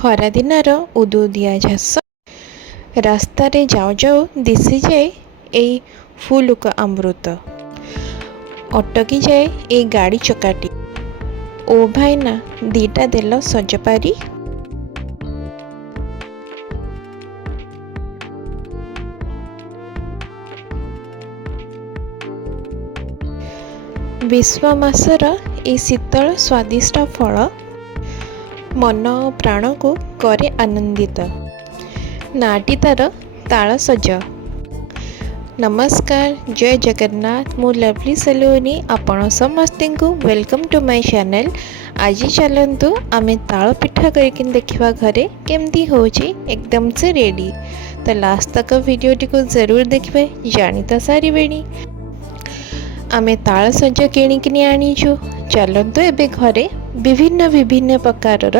खरा दिनर उदुदिया झास रास्ता रे जाऊ जाऊ दिशी जाए ए फूल का अमृत अटकी जाए ए गाड़ी चकाटी ओ भाईना दीटा देल सजपारी विश्व मासर ए शीतल स्वादिष्ट फल मन और प्राण को करे आनंदित नाटी तार ताल सज। नमस्कार जय जगन्नाथ मु लवली सलोनी आपण समस्त को वेलकम टू माय चैनल। आज चलतु आमे ताल पिठा करके देखा घरे केमती होची एकदम से रेडी। तो लास्ट तक वीडियो को जरूर देखिए जानी तो सारी बेणी आमे ताल सज किणिकी आनीचु। चलतु एबे घरे विभिन्न विभिन्न प्रकार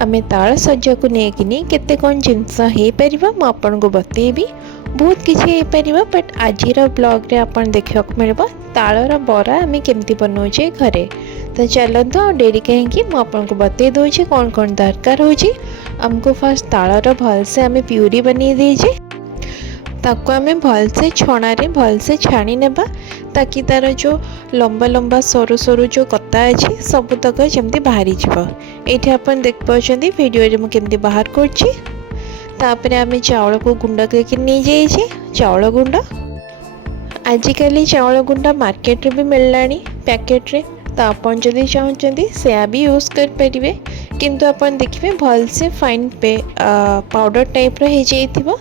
आमे ताल सज को लेकिन केते कौन जिनस हो पार मु आपन को बतेबी। बहुत किसी हो पार बट आज ब्लॉग रे आपन देखा मिल तालर बरा आम केमती बनाऊे घरे। तो चलतु आ डेरी कहीं मुझे को बते दूचे कौन कौन दरकार हो। आमको फर्स्ट तालर भलसे आम प्यूरी बनी देजे ताको आम भलसे छणारे भलसे छाणी नेबा ताकि तार जो लंबा लंबा सरू सरू जो कता अच्छे सबुतक जमी बाहरी जीव। ये आपन देख पार्टी वीडियो में केमती बाहर करछि। तापर आम चाउल को गुंड करके नहीं जाइए चाउल गुंड आजिकल चाउल गुंड मार्केट रे भी मिललानी पैकेट रे। तो आपन जदि चाहते से भी यूज कर पारे किंतु आपन देखिए भलसे फाइन पे पाउडर टाइप रो हो जाइथिबो।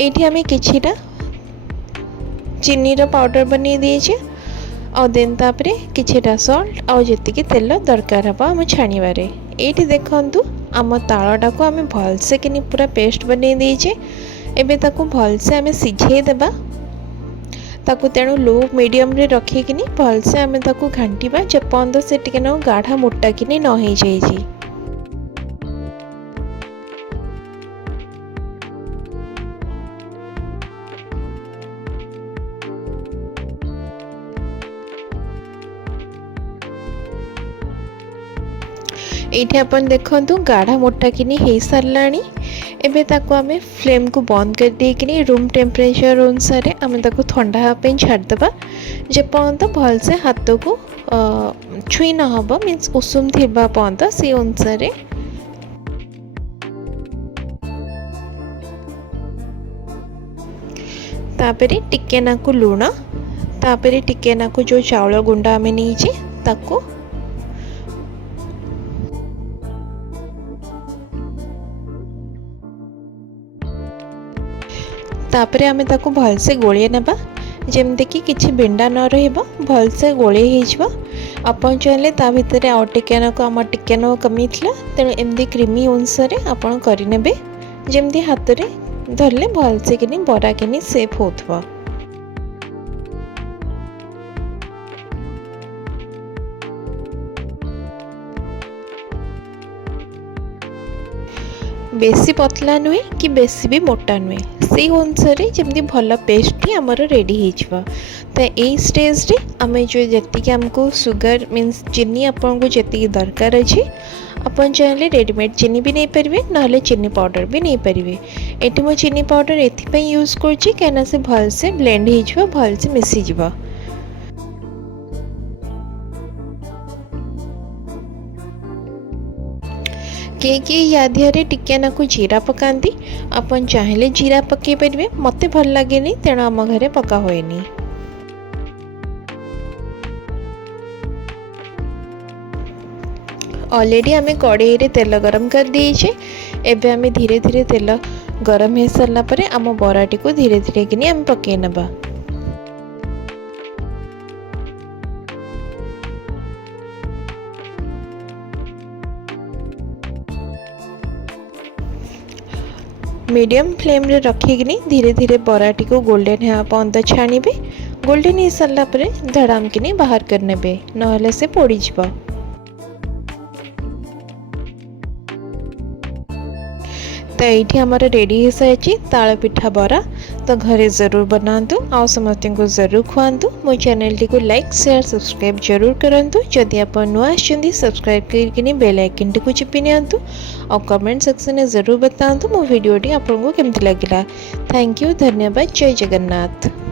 एठी आमे किछिटा चीनी रो पाउडर बनी दीजिए और देन तापरे किछिटा सॉल्ट और जेतिकी तेल दरकार हबा हम छाणीबारे। एठी देखंतु आम तालटा को आम भलसे कि पूरा पेस्ट बनी दीजिए। एबे ताको भलसे आम सिझे देबा ताको तेणु लो मीडियम रे रखिकिनी भलसे आम ताको घांटीबा जेपर्यंत से टिके न गाढ़ा मोटा किनी न हो जाइए। ये अपन देखु गाढ़ा मोटा किनी हो साराणी। एबे ताको आमे फ्लेम को बंद कर देकिनी रूम टेम्परेचर अनुसार आमे ताको ठंडा हाँपी छाड़देबा जेपर्यंत भलसे हाथ को छुई न हम मीन्स उषुम थी पर्यंत से अनुसार। तापरे टिके नाकु लुण तापरे टिके नाकु जो चाउल गुंड आमे नीचे ताको तापरे आमे ताको भलसे गोळे नेबा जेमते कि किछि बिंडा न रहइबो भलसे गोळे हिजबो। आपन चाहले ता भितरे आ टिकेन को आम टिकेन कमी थिला तेणु एमदी क्रीमी अनुसार आपन करि नेबे जेमती हाथ रे धरले भलसे किनी बरा किनी सेफ होथबो। बेसी पतला नुहे कि बेसी भी मोटा नुहे से अनुसार जमी भल पेस्ट ही आमर रेडी हो। तो यही स्टेज रे आम जो जी आमको सुगर मीन्स चीनी आपन को जी दरकार अच्छे आपन चाहे रेडीमेड चीनी भी नहीं पारे ना चीनी पाउडर भी नहीं पारे। ये मो चीनी पाउडर एपाई यूज करना से भलसे ब्लेंड हो भलसे मिसीज। किए या देहरे टिके नाकु जीरा पकाती आपन चाहे जीरा पकई पारे मते भल लगे नहीं तेणु आम घरे पका हुएनी। ऑलरेडी आम कड़ाई रे तेल गरम कर दीचे। एबे आम धीरे धीरे तेल गरम हो सारा पर आम बराटी को धीरे धीरे कि आम पकई नबा। मीडियम फ्लेम रे रखिकी धीरे धीरे बराटी को गोल्डन हाँ पर्यंत छाणीबे। गोल्डन हो सारा पर धड़ाम कि बाहर करने ना से पोड़ी। तो ये आमर रेडी हो सारी ताल पिठा बरा। तो घरे जरूर बनातु आ समस्त को जरूर खुआंतु। मो चैनल टी को लाइक शेयर सब्सक्राइब जरूर करंतु। जदि आप नुआ आछंती सब्सक्राइब करके बेल आइकन टी को चिपि नियंतु और कमेंट सेक्शन में जरूर बतातु मो वीडियो टी आपको केमती लगिला। थैंक यू, धन्यवाद, जय जगन्नाथ।